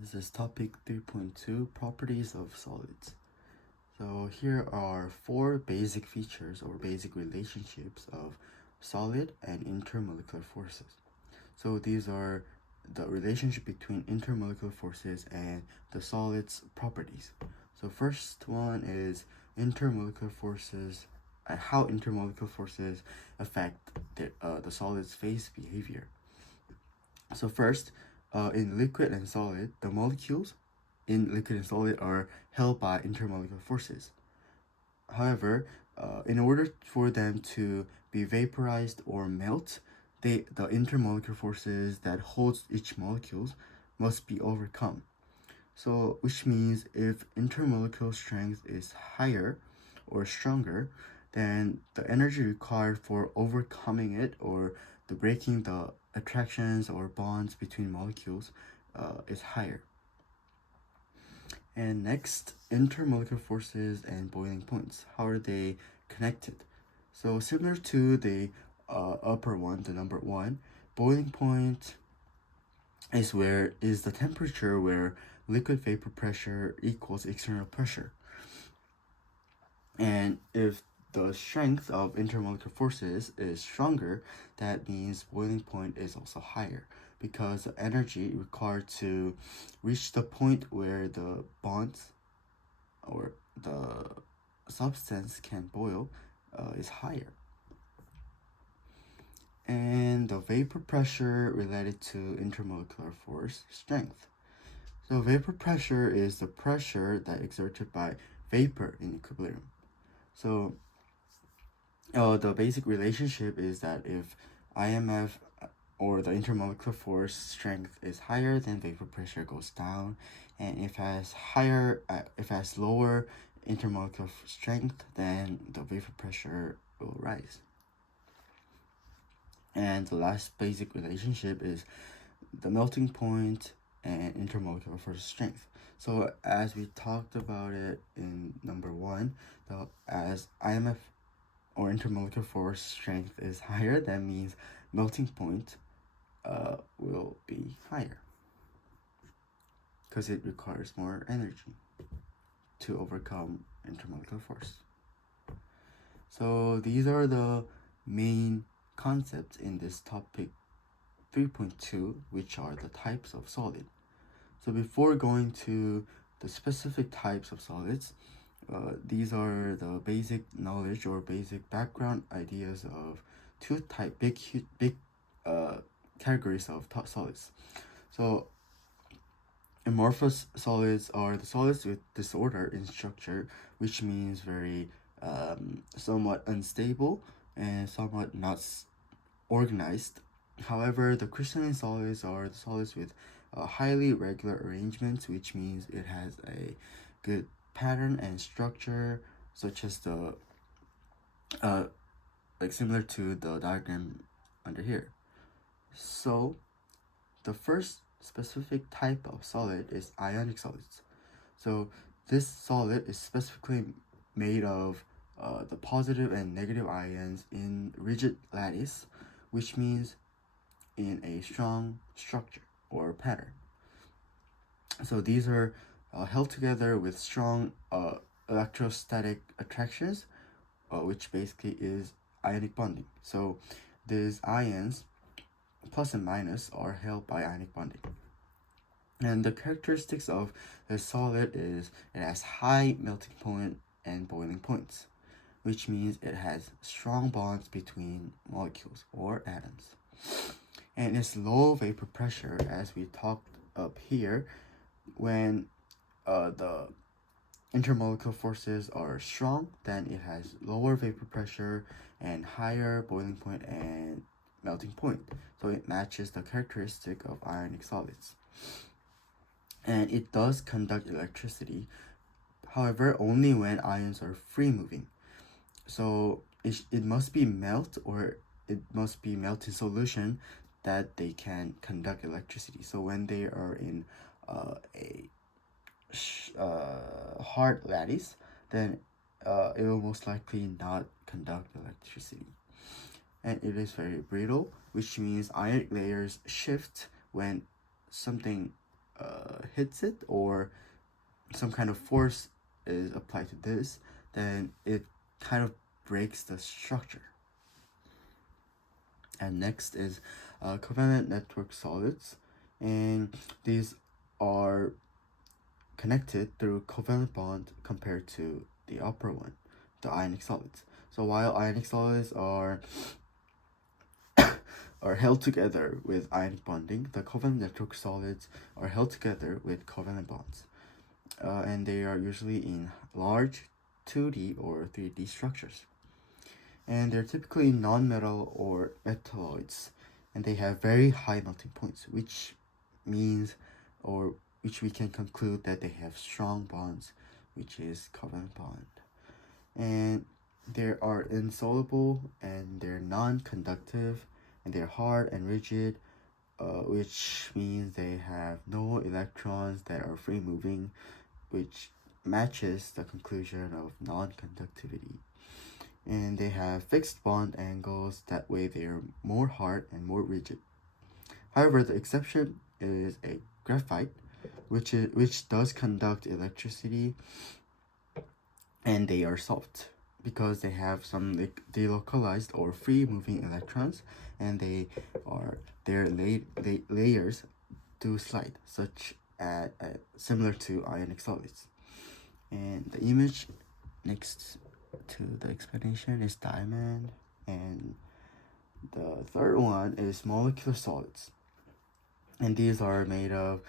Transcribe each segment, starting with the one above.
This is topic 3.2, properties of solids. So here are four basic features or basic relationships of solid and intermolecular forces. So these are the relationship between intermolecular forces and the solid's properties. So first one is intermolecular forces, how intermolecular forces affect the solid's phase behavior. So first, in liquid and solid, the molecules in liquid and solid are held by intermolecular forces. However, in order for them to be vaporized or melt, the intermolecular forces that holds each molecules must be overcome. So, which means if intermolecular strength is higher or stronger, then the energy required for overcoming it or the breaking the attractions or bonds between molecules is higher. And next, intermolecular forces and boiling points. How are they connected? So similar to the upper one, the number one, boiling point is the temperature where liquid vapor pressure equals external pressure. And if the strength of intermolecular forces is stronger, that means boiling point is also higher because the energy required to reach the point where the bonds or the substance can boil is higher. And the vapor pressure related to intermolecular force strength. So vapor pressure is the pressure that exerted by vapor in equilibrium. So the basic relationship is that if IMF or the intermolecular force strength is higher, then vapor pressure goes down, and if it has lower intermolecular strength, then the vapor pressure will rise. And the last basic relationship is the melting point and intermolecular force strength. So as we talked about it in number one, as IMF or intermolecular force strength is higher, that means melting point will be higher because it requires more energy to overcome intermolecular force. So these are the main concepts in this topic 3.2, which are the types of solid. So before going to the specific types of solids, these are the basic knowledge or basic background ideas of two big categories of solids. So amorphous solids are the solids with disorder in structure, which means very somewhat unstable and somewhat not organized. However, the crystalline solids are the solids with highly regular arrangements, which means it has a good pattern and structure, such as the like similar to the diagram under here. So the first specific type of solid is ionic solids. So this solid is specifically made of the positive and negative ions in rigid lattice, which means in a strong structure or pattern. So these are held together with strong electrostatic attractions, which basically is ionic bonding. So these ions, plus and minus, are held by ionic bonding. And the characteristics of the solid is it has high melting point and boiling points, which means it has strong bonds between molecules or atoms. And it's low vapor pressure, as we talked up here, when the intermolecular forces are strong, then it has lower vapor pressure and higher boiling point and melting point. So it matches the characteristic of ionic solids. And it does conduct electricity, however, only when ions are free moving. So it must be melt or it must be melt in solution that they can conduct electricity. So when they are in a hard lattice, then it will most likely not conduct electricity. And it is very brittle, which means ionic layers shift when something hits it, or some kind of force is applied to this, then it kind of breaks the structure. And next is covalent network solids, and these are connected through covalent bond compared to the upper one, the ionic solids. So while ionic solids are held together with ionic bonding, the covalent network solids are held together with covalent bonds. And they are usually in large 2D or 3D structures. And they're typically non-metal or metalloids, and they have very high melting points, which means, or which we can conclude that they have strong bonds, which is covalent bond. And they are insoluble, and they're non-conductive, and they're hard and rigid, which means they have no electrons that are free moving, which matches the conclusion of non-conductivity. And they have fixed bond angles, that way they are more hard and more rigid. However, the exception is a graphite, which does conduct electricity, and they are soft because they have some delocalized or free moving electrons, and their layers do slide, such as similar to ionic solids. And the image next to the explanation is diamond, and the third one is molecular solids, and these are made of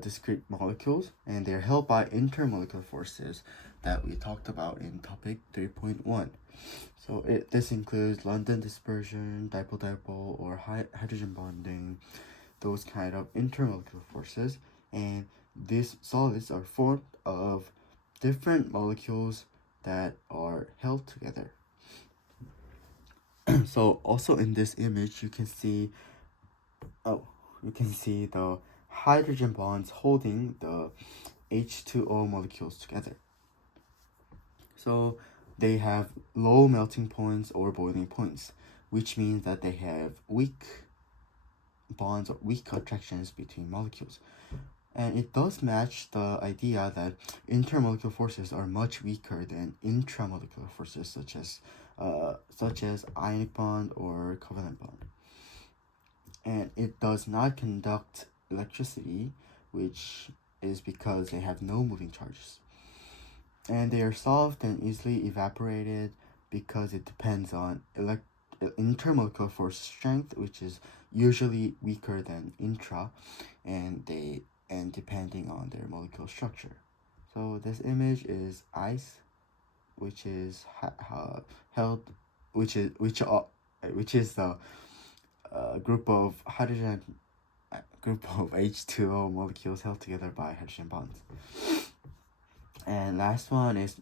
discrete molecules, and they're held by intermolecular forces that we talked about in topic 3.1. So this includes London dispersion, dipole-dipole, or hydrogen bonding, those kind of intermolecular forces, and these solids are formed of different molecules that are held together. So also in this image you can see the hydrogen bonds holding the H2O molecules together. So they have low melting points or boiling points, which means that they have weak bonds or weak attractions between molecules. And it does match the idea that intermolecular forces are much weaker than intramolecular forces, such as ionic bond or covalent bond. And it does not conduct electricity, which is because they have no moving charges. And they are soft and easily evaporated because it depends on intermolecular force strength, which is usually weaker than intra, and depending on their molecular structure. So this image is ice, which is held, which is the group of H2O molecules held together by hydrogen bonds. And last one is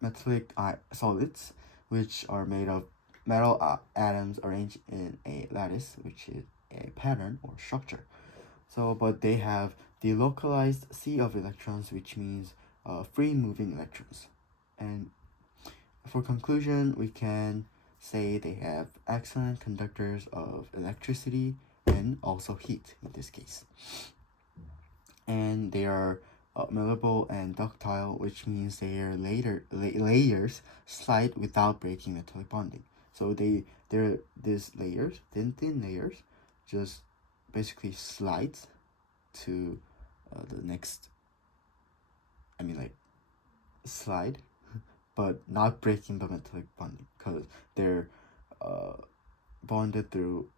metallic solids, which are made of metal atoms arranged in a lattice, which is a pattern or structure. So, but they have delocalized sea of electrons, which means free moving electrons. And for conclusion, we can say they have excellent conductors of electricity and also heat in this case. And they are malleable and ductile, which means their layers slide without breaking metallic bonding. So these layers, thin layers, just basically slides to the next, slide, but not breaking the metallic bonding, because they're bonded through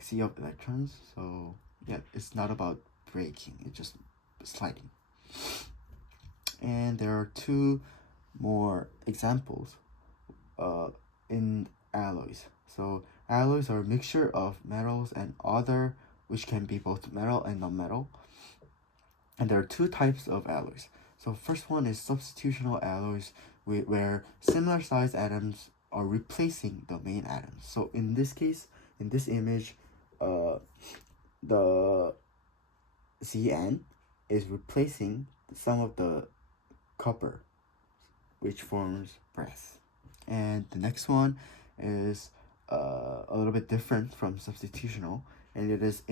sea of electrons. So yeah, it's not about breaking, it's just sliding. And there are two more examples in alloys. So alloys are a mixture of metals and other, which can be both metal and non-metal. And there are two types of alloys. So first one is substitutional alloys, where similar sized atoms are replacing the main atoms. So in this case, in this image, the Cn is replacing some of the copper, which forms brass. And the next one is a little bit different from substitutional, and it is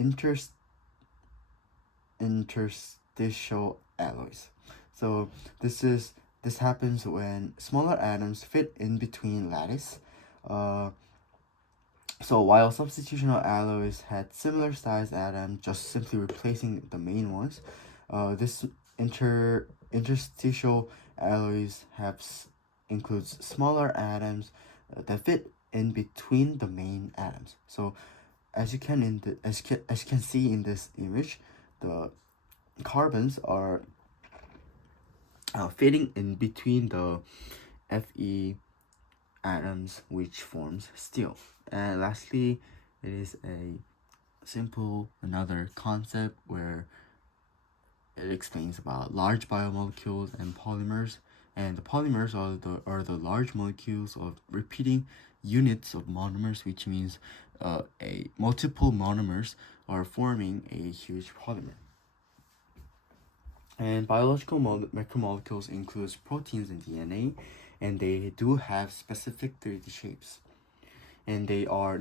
interstitial alloys. So this happens when smaller atoms fit in between lattice. So while substitutional alloys had similar sized atoms, just simply replacing the main ones, this interstitial alloys includes smaller atoms that fit in between the main atoms. So as you can see in this image, the carbons are fitting in between the Fe atoms, which forms steel. And lastly, it is another concept where it explains about large biomolecules and polymers. And the polymers are the large molecules of repeating units of monomers, which means multiple monomers are forming a huge polymer. And biological macromolecules includes proteins and DNA, and they do have specific 3D shapes, and they are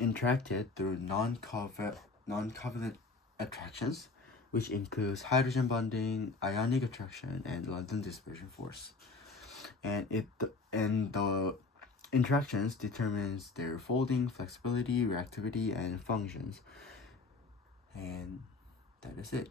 interacted through non-covalent attractions, which includes hydrogen bonding, ionic attraction, and London dispersion force. And the interactions determines their folding, flexibility, reactivity, and functions. And that is it.